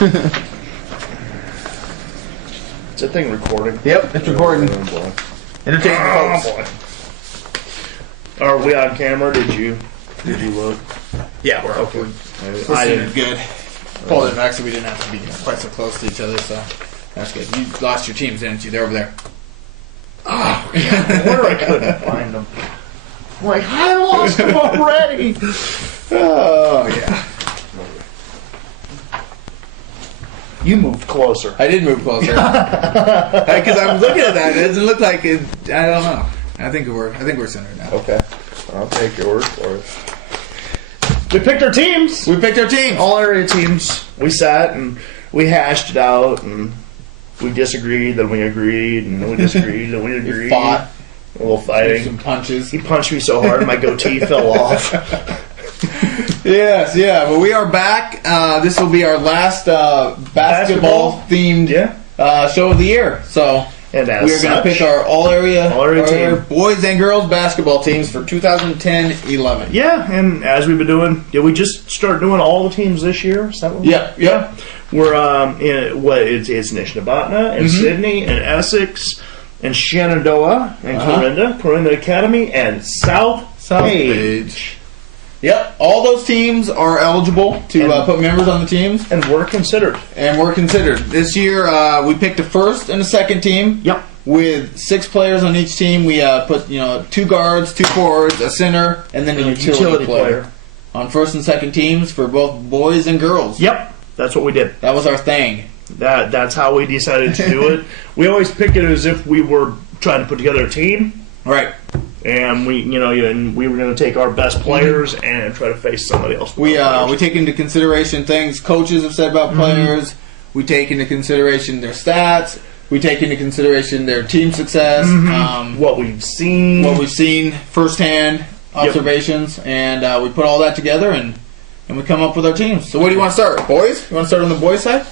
Is that thing recording? Yep, it's recording. Oh, boy. Entertaining folks. Boy. Are we on camera? Did you look? Yeah, we're Okay. I did good. Pulled it back so we didn't have to be quite so close to each other, so that's good. You lost your teams, didn't you? They're over there. Oh, God, where I couldn't find them. I'm like, I lost them already. Oh, yeah. You moved closer. I did move closer. Because I'm looking at that. It doesn't look like it. I don't know. I think we're centered now. Okay. I'll take your word for it. We picked our teams. We picked our teams. All area teams. We sat and we hashed it out, and we disagreed, then we agreed, and then we disagreed, and we agreed. We fought. A little fighting. Some punches. He punched me so hard my goatee fell off. Yes, yeah. Well, we are back. This will be our last basketball-themed show of the year. So and we're going to pick our all-area team. boys and girls basketball teams for 2010-11. Yeah, and as we've been doing, did we just start doing all the teams this year? Is that what Yeah. We're it's Nishnabotna and Sydney and Essex and Shenandoah and Corinda Academy and South Page. Yep, all those teams are eligible to put members on the teams. And we're considered. This year, we picked a first and a second team. Yep. With 6 players on each team. We put 2 guards, 2 forwards, a center, and then a utility player on first and second teams for both boys and girls. Yep, that's what we did. That was our thing. That's how we decided to do it. We always picked it as if we were trying to put together a team. Right. And we were going to take our best players and try to face somebody else. We take into consideration things coaches have said about players. We take into consideration their stats. We take into consideration their team success. What we've seen firsthand observations, and we put all that together and we come up with our teams. So what do you want to start, boys? You want to start on the boys' side?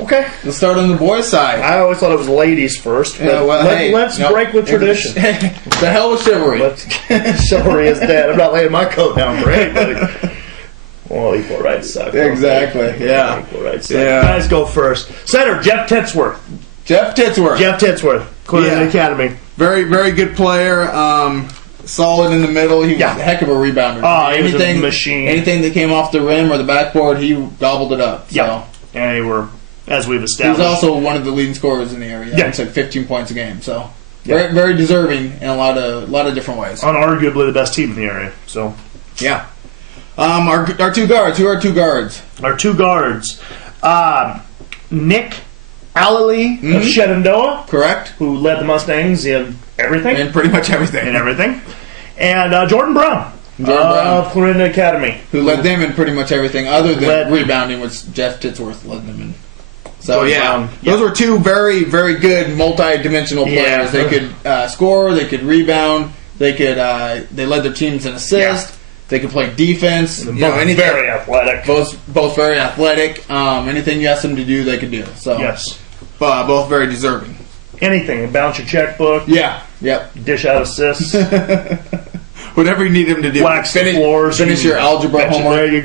Okay. Let's start on the boys' side. I always thought it was ladies first. But let's break with tradition. The hell with chivalry. Chivalry is dead. I'm not laying my coat down for anybody. Well, equal rights suck. Exactly. Yeah. Equal rights suck. Yeah. Guys go first. Center, Jeff Titsworth. Cleveland Academy. Very, very good player. Solid in the middle. He was a heck of a rebounder. He was a machine. Anything that came off the rim or the backboard, he gobbled it up. Yeah. And they were, as we've established. He was also one of the leading scorers in the area. Yeah. It's like 15 points a game. So very, very deserving in a lot of different ways. Unarguably the best team in the area. So yeah. Our 2 guards. Who are our 2 guards? Our 2 guards. Nick Alley of Shenandoah. Correct. Who led the Mustangs in everything. In pretty much everything. And Jordan Brown. Of Corinda Academy. Who led them in pretty much everything other than rebounding, which Jeff Titsworth led them in. So, those were 2 very, very good multi-dimensional players. They could score, they could rebound, they led their teams in assists, they could play defense. Anything, very athletic. Both very athletic. Anything you asked them to do, they could do. So both very deserving. Anything. Bounce your checkbook. Yeah. Yep. Dish out assists. Whatever you need them to do. Wax the floors. Finish your algebra homework. There you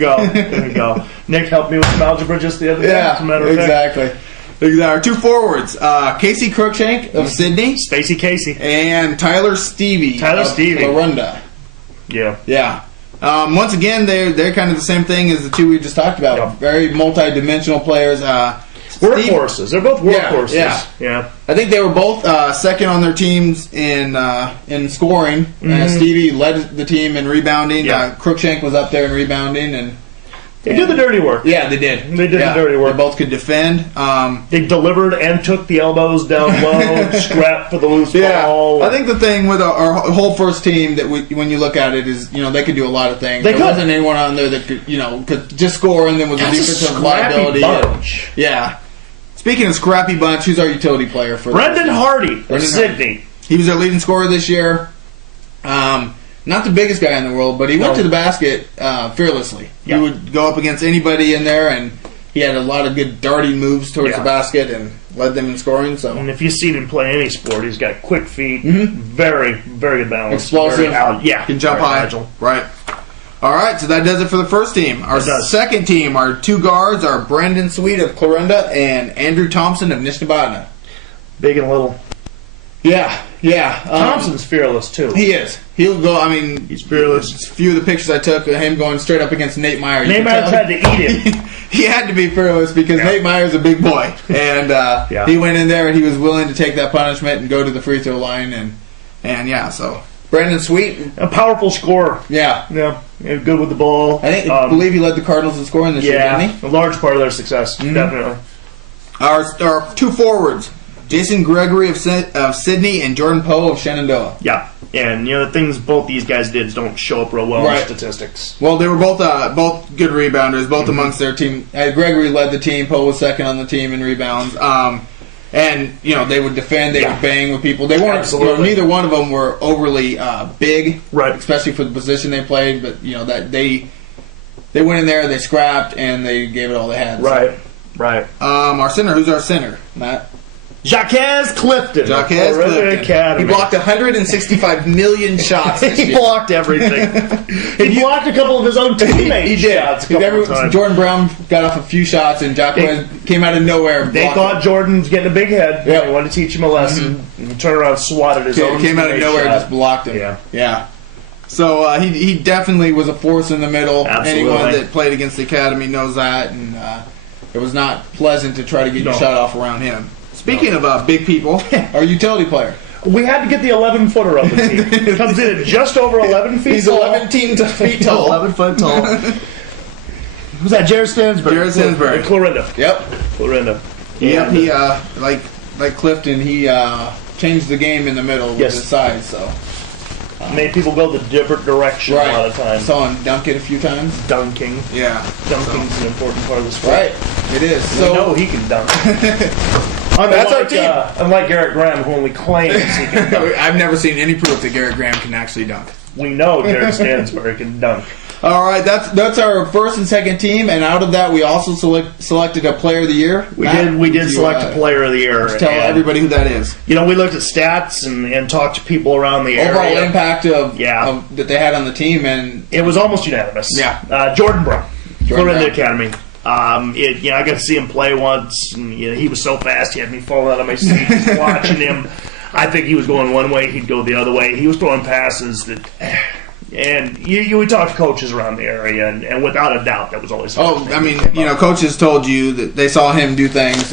go. Nick helped me with some algebra just the other day. Yeah, exactly. Our 2 forwards, Casey Crookshank of Sydney. Stacey Casey. And Tyler Stevie of Corinda. Yeah. Once again, they're kind of the same thing as the 2 we just talked about. Yep. Very multi-dimensional players. Workhorses. They're both workhorses. Yeah. I think they were both second on their teams in scoring. Stevie led the team in rebounding. Crookshank was up there in rebounding, and they did the dirty work. Yeah, they did. The dirty work. They both could defend. They delivered and took the elbows down low, scrapped for the loose ball. I think the thing with our whole first team that when you look at it is, they could do a lot of things. There wasn't anyone on there that could just score and then was a defensive liability. Bunch. Yeah. Speaking of scrappy bunch, who's our utility player for Brendan Hardy of Sydney. He was our leading scorer this year. Not the biggest guy in the world, but he went to the basket fearlessly. He would go up against anybody in there, and he had a lot of good darting moves towards the basket and led them in scoring. So, and if you've seen him play any sport, he's got quick feet, very, very good balance, explosive, can jump high. Right. All right, so that does it for the first team. Our second team, our 2 guards are Brendan Sweet of Clarinda and Andrew Thompson of Nishnabotna. Big and little. Yeah. Thompson's fearless, too. He is. He'll go, I mean... He's fearless. A few of the pictures I took of him going straight up against Nate Meyer. Nate Meyer tried to eat him. He had to be fearless because Nate Meyer's a big boy. And he went in there and he was willing to take that punishment and go to the free throw line. And so... Brendan Sweet. A powerful scorer. Yeah. Good with the ball. I believe he led the Cardinals in scoring this year, didn't he? A large part of their success, definitely. Our 2 forwards, Jason Gregory of Sydney and Jordan Poe of Shenandoah. Yeah. And, the things both these guys did don't show up real well in statistics. Well, they were both good rebounders, both amongst their team. Gregory led the team. Poe was second on the team in rebounds. And, they would defend, they would bang with people. They weren't, neither one of them were overly big, right? Especially for the position they played. But, that they went in there, they scrapped, and they gave it all they had. Right, so. right. Our center, who's our center, Matt? Jacques Clifton. Academy. He blocked 165 million shots. He blocked everything. He blocked a couple of his own teammates. He did. Jordan Brown got off a few shots, and Jacques came out of nowhere. They thought Jordan's getting a big head. They wanted to teach him a lesson. And he turned around and swatted his own. Came out of nowhere and just blocked him. Yeah. So he definitely was a force in the middle. Absolutely. Anyone that played against the academy knows that, and it was not pleasant to try to get your shot off around him. Speaking of big people, our utility player. We had to get the 11-footer up the team. He comes in at just over 11 feet He's tall. 11 feet tall. 11 foot tall. Who's that? Jared Stansberg. Clarinda. Yep. Clarinda. Yep, he, like Clifton, he changed the game in the middle with his size, so. Made people go the different direction a lot of times. Saw him dunk it a few times. Dunking. Yeah. Dunking's an important part of the sport. Right. It is. So we know he can dunk. That's our team. Unlike Garrett Graham, who only claims he can dunk. I've never seen any proof that Garrett Graham can actually dunk. We know Jared Stansberg can dunk. All right, that's our first and second team, and out of that, we also selected a player of the year. We did select a player of the year. Tell everybody who that is. We looked at stats and talked to people around the area. Overall impact of that they had on the team, and it was almost unanimous. Yeah, Jordan Brown, Clarinda Academy. I got to see him play once, and he was so fast, he had me falling out of my seat just watching him. I think he was going one way, he'd go the other way. He was throwing passes that. And we talked to coaches around the area, and without a doubt, that was always. coaches told you that they saw him do things that